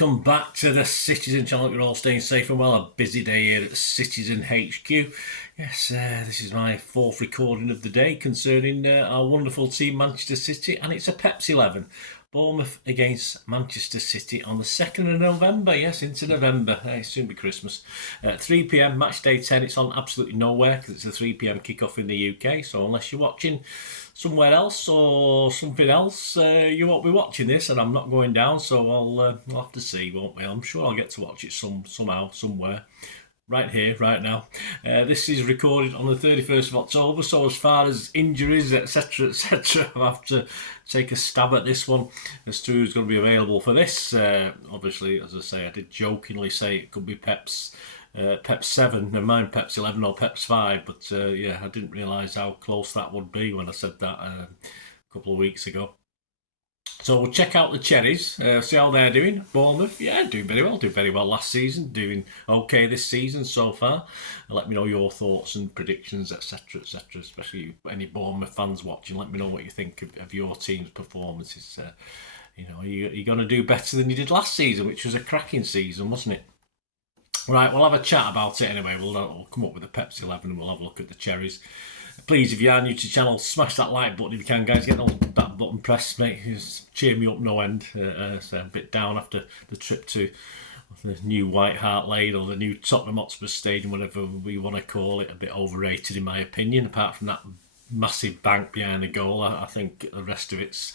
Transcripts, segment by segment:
welcome back to the Citizen channel. Hope you're all staying safe and well. A busy day here at Citizen HQ. Yes, this is my fourth recording of the day concerning our wonderful team Manchester City, and it's a Pepsi 11. Bournemouth against Manchester City on the 2nd of November. Yes, into November. It's soon be Christmas. 3 p.m, match day 10. It's on absolutely nowhere because it's a 3 p.m. kickoff in the UK. So unless you're watching somewhere else or something else, you won't be watching this, and I'm not going down. So I'll have to see, won't we? I'm sure I'll get to watch it somehow, somewhere. Right here, right now. This is recorded on the 31st of October, so as far as injuries, etc., etc., I have to take a stab at this one as to who's going to be available for this. Obviously, as I say, I did jokingly say it could be Pep's 7, never mind Pep's 11 or Pep's 5, but yeah, I didn't realise how close that would be when I said that a couple of weeks ago. So we'll check out the Cherries, see how they're doing. Bournemouth, yeah, doing very well last season, doing okay this season so far. Let me know your thoughts and predictions, etc., etc., especially any Bournemouth fans watching. Let me know what you think of your team's performances. You know, are you going to do better than you did last season, which was a cracking season, wasn't it? Right, we'll have a chat about it anyway. We'll come up with the Pepsi 11 and we'll have a look at the Cherries. Please, if you are new to the channel, smash that like button if you can, guys. Get that button pressed, mate. Just cheer me up no end. So a bit down after the trip to the new White Hart Lane or the new Tottenham Hotspur Stadium, whatever we want to call it. A bit overrated in my opinion, apart from that massive bank behind the goal. I think the rest of it's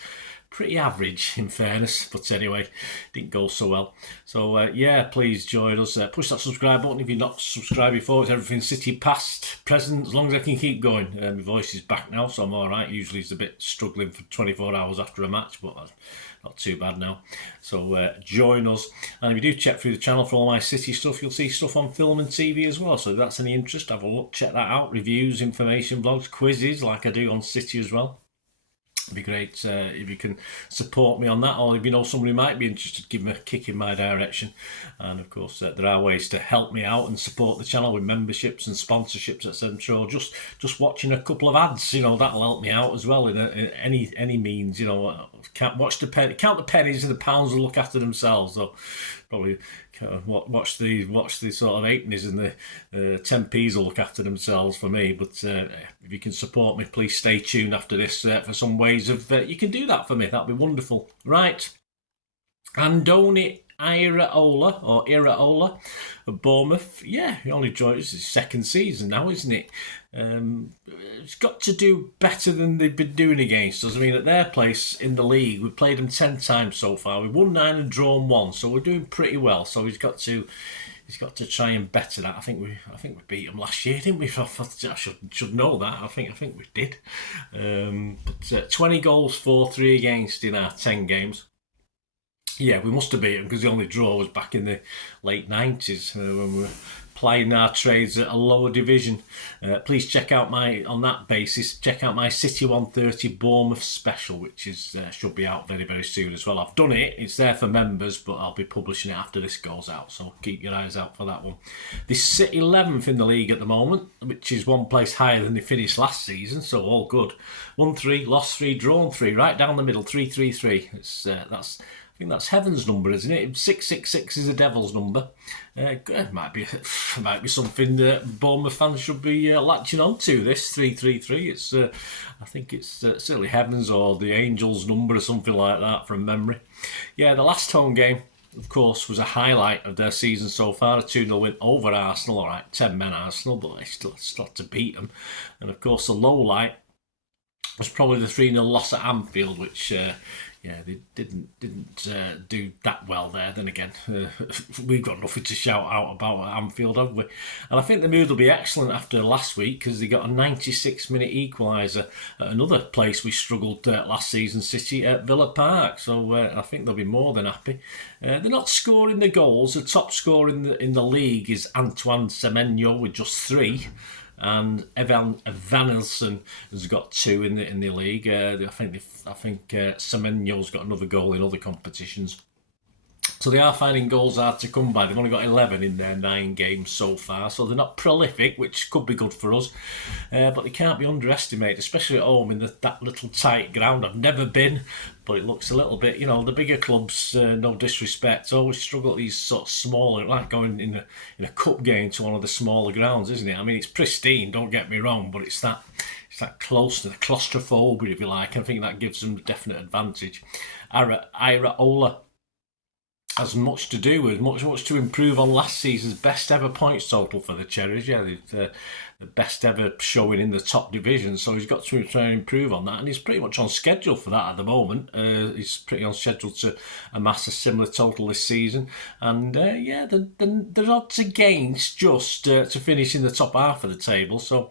pretty average in fairness, but anyway, didn't go so well. So yeah, please join us. Push that subscribe button if you're not subscribed before. It's everything City, past, present, as long as I can keep going. My voice is back now, so I'm alright. Usually it's a bit struggling for 24 hours after a match, but not too bad now. So join us, and if you do check through the channel for all my City stuff, you'll see stuff on film and TV as well. So if that's any interest, have a look, check that out. Reviews, information, blogs, quizzes like I do on City as well. It'd be great if you can support me on that, or if you know somebody who might be interested, give them a kick in my direction. And of course, there are ways to help me out and support the channel with memberships and sponsorships, etc. Sure, just watching a couple of ads, you know, that'll help me out as well in any means. You know, count the pennies and the pounds will look after themselves. So probably watch the sort of halfpennies and the 10p's will look after themselves for me. But if you can support me, please stay tuned after this for some ways of you can do that for me. That'd be wonderful. Right, Andoni Iraola of Bournemouth. Yeah, he only joined us his second season now, isn't it? It's got to do better than they've been doing against us. I mean, at their place in the league, we've played them 10 times so far. We've won 9 and drawn 1, so we're doing pretty well. So he's got to try and better that. I think we beat them last year, didn't we? I should know that. I think we did. But 20 goals, 4-3 against in our 10 games. Yeah, we must have beat them because the only draw was back in the late 90s when we were playing our trades at a lower division. Please check out on that basis, check out my City 130 Bournemouth special, which is should be out very, very soon as well. I've done it. It's there for members, but I'll be publishing it after this goes out, so keep your eyes out for that one. They sit 11th in the league at the moment, which is one place higher than they finished last season, so all good. Won 3, lost 3, drawn 3, right down the middle, 3-3-3. I think that's heaven's number, isn't it? 666 is the devil's number. It might be something that Bournemouth fans should be latching on to. This 333. It's I think it's certainly heaven's or the angels' number or something like that from memory. Yeah, the last home game, of course, was a highlight of their season so far. A 2-0 win over Arsenal. All right, 10-men Arsenal, but they still had to beat them. And of course, the low light was probably the 3-0 loss at Anfield, which. Yeah, they didn't do that well there. Then again, we've got nothing to shout out about at Anfield, have we? And I think the mood will be excellent after last week because they got a 96-minute equaliser at another place we struggled last season, City, at Villa Park. So I think they'll be more than happy. They're not scoring the goals. The top scorer in the league is Antoine Semenyo with just 3. And Evan Evanilson has got 2 in the league. I think Semenyo's got another goal in other competitions. So they are finding goals hard to come by. They've only got 11 in their 9 games so far, so they're not prolific, which could be good for us. But they can't be underestimated, especially at home in that little tight ground. I've never been, but it looks a little bit, the bigger clubs, no disrespect, always struggle at these sort of smaller, like going in a cup game to one of the smaller grounds, isn't it? I mean, it's pristine, don't get me wrong, but it's that close to the claustrophobia, if you like. I think that gives them a definite advantage. Iraola has much to do with, much to improve on last season's best ever points total for the Cherries. Yeah, the best ever showing in the top division, so he's got to try and improve on that, and he's pretty much on schedule for that at the moment. He's pretty on schedule to amass a similar total this season, and the odds against just to finish in the top half of the table, so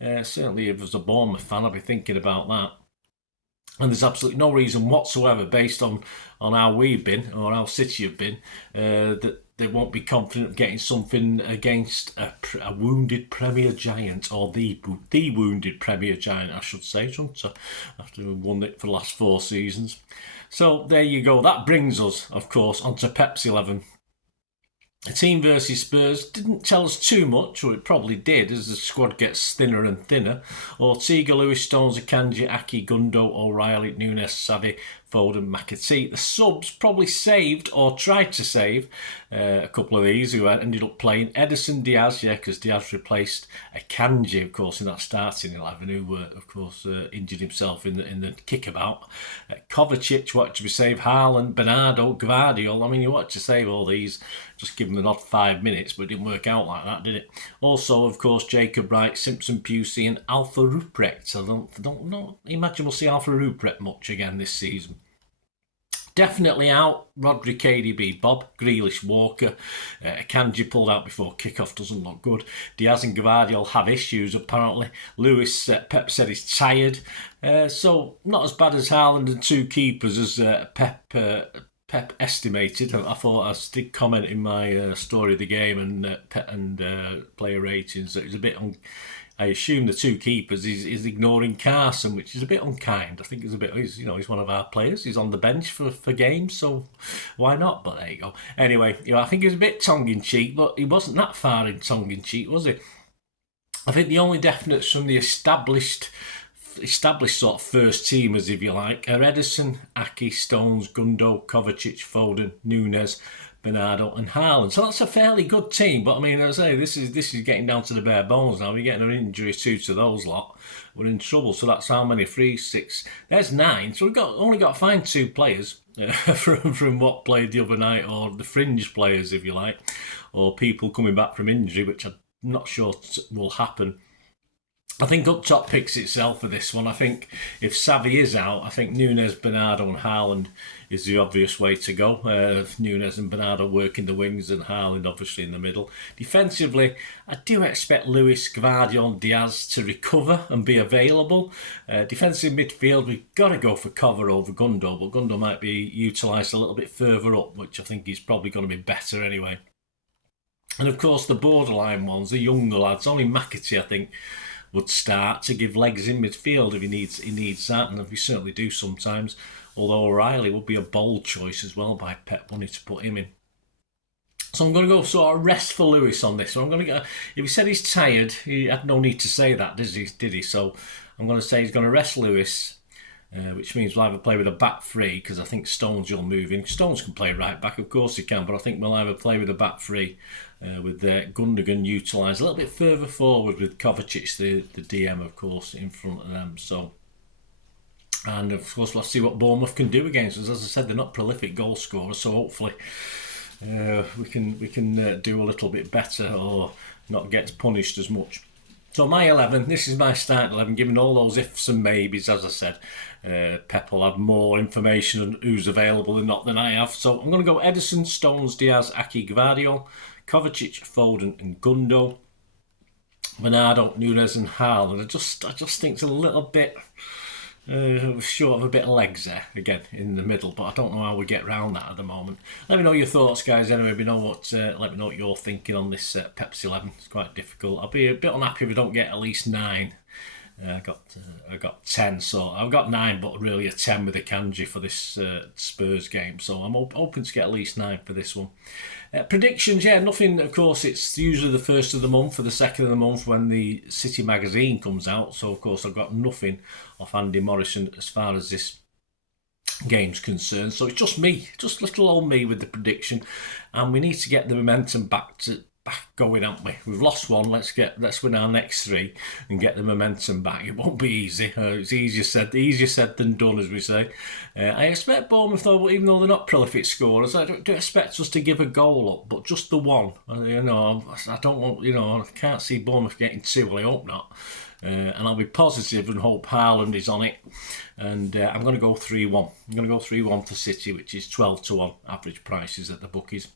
certainly if I was a Bournemouth fan I'd be thinking about that. And there's absolutely no reason whatsoever, based on how we've been, or how City have been, that they won't be confident of getting something against a wounded Premier giant, or the wounded Premier giant, I should say, shouldn't I? After we've won it for the last 4 seasons. So there you go. That brings us, of course, onto Pep's 11. A team versus Spurs didn't tell us too much, or it probably did, as the squad gets thinner and thinner. Ortega, Lewis, Stones, Akanji, Aki, Gundo, O'Reilly, Nunes, Savi, Foden, McAtee. The subs probably saved, or tried to save, a couple of these who ended up playing. Ederson, Diaz, because Diaz replaced Akanji, of course, in that starting 11, who, of course, injured himself in the kickabout. Kovacic, what to be saved? Haaland, Bernardo, Gvardiol. I mean, you want to save all these, just give them an odd 5 minutes, but it didn't work out like that, did it? Also, of course, Jacob Wright, Simpson, Pusey, and Alpha Ruprecht. I don't imagine we'll see Alpha Ruprecht much again this season. Definitely out, Rodri, KDB, Bob, Grealish, Walker. Akanji pulled out before kickoff, doesn't look good. Diaz and Gvardiol have issues, apparently. Lewis, Pep said he's tired. So not as bad as Haaland and 2 keepers as Pep estimated. I thought, I did comment in my story of the game and player ratings, that it was a bit I assume the 2 keepers is ignoring Carson, which is a bit unkind. I think he's one of our players. He's on the bench for games, so why not? But there you go. Anyway, I think he was a bit tongue-in-cheek, but he wasn't that far in tongue-in-cheek, was he? I think the only definites from the established sort of first teamers, if you like, are Ederson, Aki, Stones, Gundo, Kovacic, Foden, Nunes, Bernardo and Haaland. So that's a fairly good team, but I mean, as I say, this is getting down to the bare bones now. We're getting an injury too to those lot. We're in trouble. So that's how many? 3, 6. There's 9. So we've only got to find 2 players from what played the other night, or the fringe players, if you like, or people coming back from injury, which I'm not sure will happen. I think up top picks itself for this one. I think if Savi is out, I think Nunes, Bernardo and Haaland is the obvious way to go. Nunes and Bernardo working the wings and Haaland obviously in the middle. Defensively, I do expect Lewis, Gvardiol and Diaz to recover and be available. Defensive midfield, we've got to go for cover over Gundo, but Gundo might be utilised a little bit further up, which I think he's probably going to be better anyway. And of course the borderline ones, the younger lads, only McAtee I think would start to give legs in midfield if he needs that, and we certainly do sometimes. Although O'Reilly would be a bold choice as well by Pep wanting to put him in. So I'm going to go sort of rest for Lewis on this. So I'm going to go. If he said he's tired, he had no need to say that, did he? So I'm going to say he's going to rest Lewis, which means we'll either play with a back 3, because I think Stones will move in. Stones can play right back, of course he can, but I think we'll either play with a back 3 with Gundogan utilised a little bit further forward with Kovacic, the DM, of course, in front of them. So, and of course, let's see what Bournemouth can do against us. As I said, they're not prolific goal scorers, so hopefully we can do a little bit better or not get punished as much. So my 11, this is my starting 11, given all those ifs and maybes, as I said. Pep will have more information on who's available and not than I have. So I'm going to go Ederson, Stones, Diaz, Aki, Gvardiol, Kovacic, Foden and Gundo, Bernardo, Nunes and Haaland. I just think it's a little bit short of a bit of legs there, again, in the middle, but I don't know how we get around that at the moment. Let me know your thoughts, guys, anyway. Let me know what you're thinking on this Pepsi 11. It's quite difficult. I'll be a bit unhappy if we don't get at least 9 I got 10, so I've got 9, but really a 10 with a kanji for this Spurs game. So I'm hoping to get at least 9 for this one. Predictions, yeah, nothing. Of course, it's usually the first of the month or the second of the month when the City magazine comes out. So of course I've got nothing off Andy Morrison as far as this game's concerned. So it's just me, just little old me with the prediction, and we need to get the momentum back going, haven't we? We've lost one. Let's win our next 3 and get the momentum back. It won't be easy. It's easier said than done, as we say. I expect Bournemouth, though, even though they're not prolific scorers, I don't expect us to give a goal up, but just the one. I don't want. I can't see Bournemouth getting 2. Well, I hope not. And I'll be positive and hope Haaland is on it. And I'm going to go 3-1. I'm going to go 3-1 for City, which is 12-1 average prices at the bookies.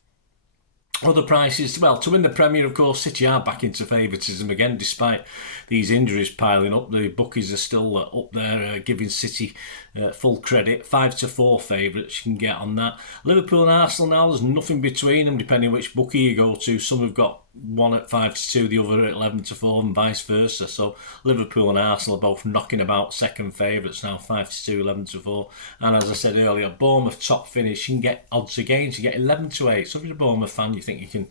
Other prices, well, to win the Premier, of course, City are back into favouritism again, despite these injuries piling up. The bookies are still up there, giving City full credit. 5-4 favourites, you can get on that. Liverpool and Arsenal now, there's nothing between them, depending which bookie you go to. Some have got one at 5-2, the other at 11-4, and vice versa. So Liverpool and Arsenal are both knocking about second favourites now, 5-2, 11-4. And as I said earlier, Bournemouth top finish, you can get odds against, you get 11-8. So if you're a Bournemouth fan, you think you can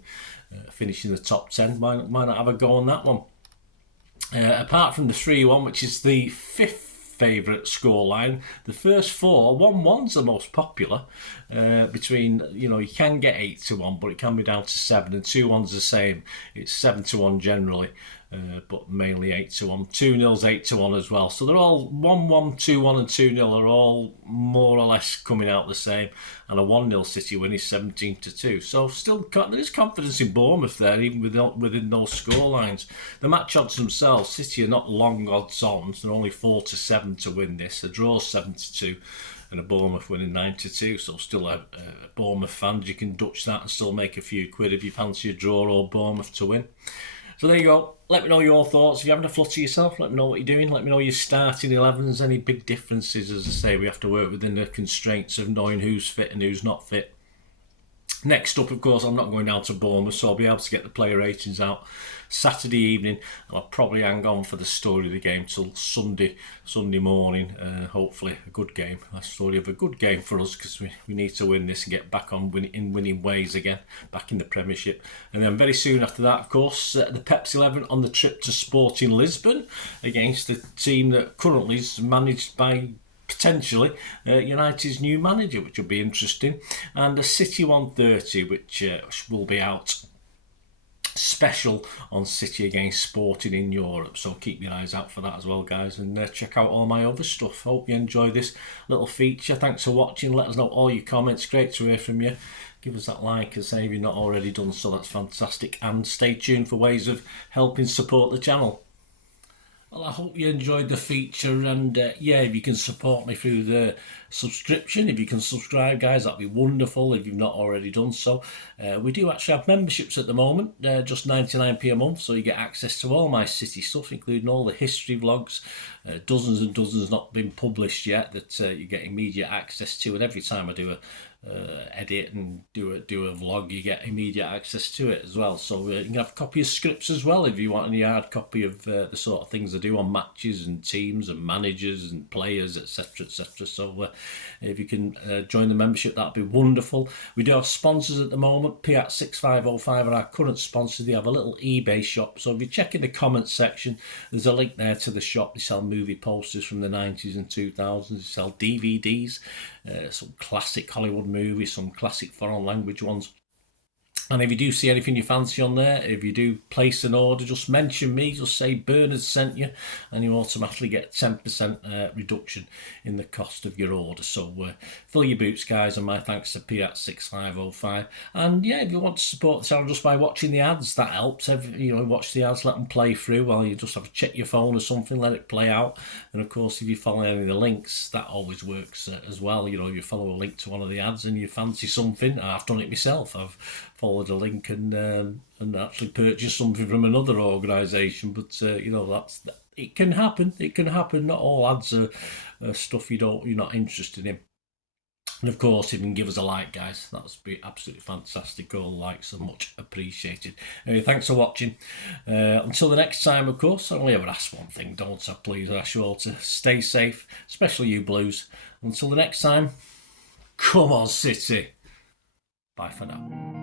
finish in the top 10, why not have a go on that one? Apart from the 3-1, which is the 5th favourite scoreline, the first 4, 1-1's the most popular. Between, you can get 8-1, but it can be down to 7, and 2-1's the same. It's 7-1 generally, but mainly 8-1. 2-0's 8-1 as well. So they're all 1-1, 2-1, and 2-0 are all more or less coming out the same. And a 1-0 City win is 17-2. So still, there is confidence in Bournemouth there, even within those scorelines. The match odds themselves, City are not long odds on. They're only 4-7 to win this. A draw 7-2. And a Bournemouth winning 9-2, so still a Bournemouth fans, you can Dutch that and still make a few quid if you fancy a draw or Bournemouth to win. So there you go. Let me know your thoughts. If you're having a flutter yourself, let me know what you're doing. Let me know your starting 11s, any big differences. As I say, we have to work within the constraints of knowing who's fit and who's not fit. Next up, of course, I'm not going down to Bournemouth, so I'll be able to get the player ratings out Saturday evening, and I'll probably hang on for the story of the game till Sunday morning. Hopefully a good game, a story of a good game for us, because we need to win this and get back on winning ways again, back in the Premiership. And then very soon after that, of course, the Pepsi 11 on the trip to Sporting Lisbon against the team that currently is managed by potentially United's new manager, which will be interesting, and a City 130, which will be out special on City against Sporting in Europe. So keep your eyes out for that as well, guys, and check out all my other stuff. Hope you enjoy this little feature. Thanks for watching. Let us know all your comments. Great to hear from you. Give us that like and say if you're not already done so. That's fantastic. And stay tuned for ways of helping support the channel. Well, I hope you enjoyed the feature, and if you can support me through the subscription, if you can subscribe, guys, that'd be wonderful if you've not already done so. We do actually have memberships at the moment, just 99p a month, so you get access to all my City stuff, including all the history vlogs, dozens and dozens not been published yet that you get immediate access to, and every time I do a edit and do a vlog, you get immediate access to it as well. So you can have a copy of scripts as well if you want any hard copy of the sort of things I do on matches and teams and managers and players, etc, etc. So if you can join the membership, that'd be wonderful. We do have sponsors at the moment. Piat 6505 are our current sponsors. They have a little eBay shop, so if you check in the comments section, there's a link there to the shop. They sell movie posters from the 90s and 2000s. They sell DVDs, some classic Hollywood movies, some classic foreign language ones. And if you do see anything you fancy on there, if you do place an order, just mention me, just say Bernard sent you, and you automatically get 10% reduction in the cost of your order. So fill your boots, guys, and my thanks to Piat 6505. And if you want to support the channel just by watching the ads, that helps. Watch the ads, let them play through while you just have to check your phone or something, let it play out. And of course, if you follow any of the links, that always works as well. If you follow a link to one of the ads and you fancy something, I've done it myself. I've followed a link and actually purchased something from another organisation, but it can happen. It can happen. Not all ads are stuff you're not interested in. And of course, if you can give us a like, guys, that would be absolutely fantastic. All the likes are much appreciated. Anyway, thanks for watching. Until the next time, of course, I only ever ask one thing, don't I? Please, I ask you all to stay safe, especially you Blues. Until the next time, come on, City. Bye for now.